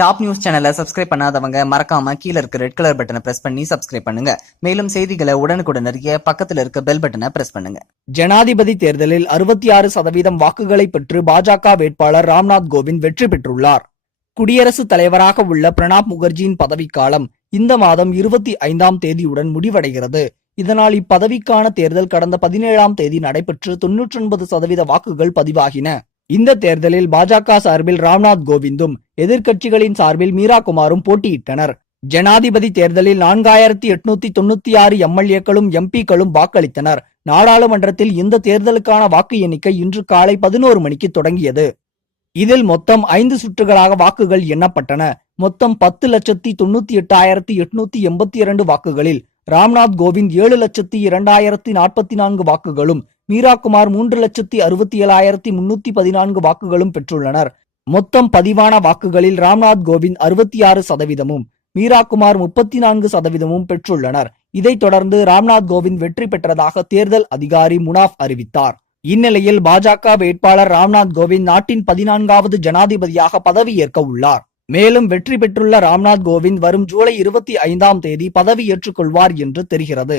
Top news சேனலை subscribe பண்ணாதவங்க மறக்காம கீழ இருக்க ரெட் கலர் பட்டனை பிரஸ் பண்ணி சப்ஸ்கிரைப் பண்ணுங்க. மேலும் செய்திகளை உடனுக்குடன் அறிய பக்கத்தில் இருக்க பெல் பட்டனை பிரஸ் பண்ணுங்க. ஜனாதிபதி தேர்தலில் அறுபத்தி ஆறு சதவீதம் வாக்குகளை பெற்று பாஜக வேட்பாளர் ராம்நாத் கோவிந்த் வெற்றி பெற்றுள்ளார். குடியரசுத் தலைவராக உள்ள பிரணாப் முகர்ஜியின் பதவிக்காலம் இந்த மாதம் இருபத்தி ஐந்தாம் தேதியுடன் முடிவடைகிறது. இதனால் இப்பதவிக்கான தேர்தல் கடந்த பதினேழாம் தேதி நடைபெற்று தொன்னூற்றி ஒன்பது சதவீத வாக்குகள் பதிவாகின. இந்த தேர்தலில் பாஜக சார்பில் ராம்நாத் கோவிந்தும் எதிர்க்கட்சிகளின் சார்பில் மீரா குமாரும் போட்டியிட்டனர். ஜனாதிபதி தேர்தலில் நான்காயிரத்தி எட்நூத்தி தொண்ணூத்தி ஆறு எம்எல்ஏக்களும் எம்பிக்களும் வாக்களித்தனர். நாடாளுமன்றத்தில் இந்த தேர்தலுக்கான வாக்கு எண்ணிக்கை இன்று காலை பதினோரு மணிக்கு தொடங்கியது. இதில் மொத்தம் ஐந்து சுற்றுகளாக வாக்குகள் எண்ணப்பட்டன. மொத்தம் பத்து லட்சத்தி தொண்ணூத்தி எட்டாயிரத்தி எட்நூத்தி எண்பத்தி இரண்டு வாக்குகளில் ராம்நாத் கோவிந்த் ஏழு லட்சத்தி இரண்டாயிரத்தி நாற்பத்தி நான்கு வாக்குகளும் மீராகுமார் மூன்று லட்சத்தி அறுபத்தி ஏழாயிரத்தி முன்னூத்தி பதினான்கு வாக்குகளும் பெற்றுள்ளனர். மொத்தம் பதிவான வாக்குகளில் ராம்நாத் கோவிந்த் அறுபத்தி ஆறு சதவீதமும் மீராகுமார் முப்பத்தி நான்கு சதவீதமும் பெற்றுள்ளனர். இதைத் தொடர்ந்து ராம்நாத் கோவிந்த் வெற்றி பெற்றதாக தேர்தல் அதிகாரி முனாஃப் அறிவித்தார். இந்நிலையில் பாஜக வேட்பாளர் ராம்நாத் கோவிந்த் நாட்டின் பதினான்காவது ஜனாதிபதியாக பதவியேற்க உள்ளார். மேலும் வெற்றி பெற்றுள்ள ராம்நாத் கோவிந்த் வரும் ஜூலை இருபத்தி ஐந்தாம் தேதி பதவி ஏற்றுக்கொள்வார் என்று தெரிகிறது.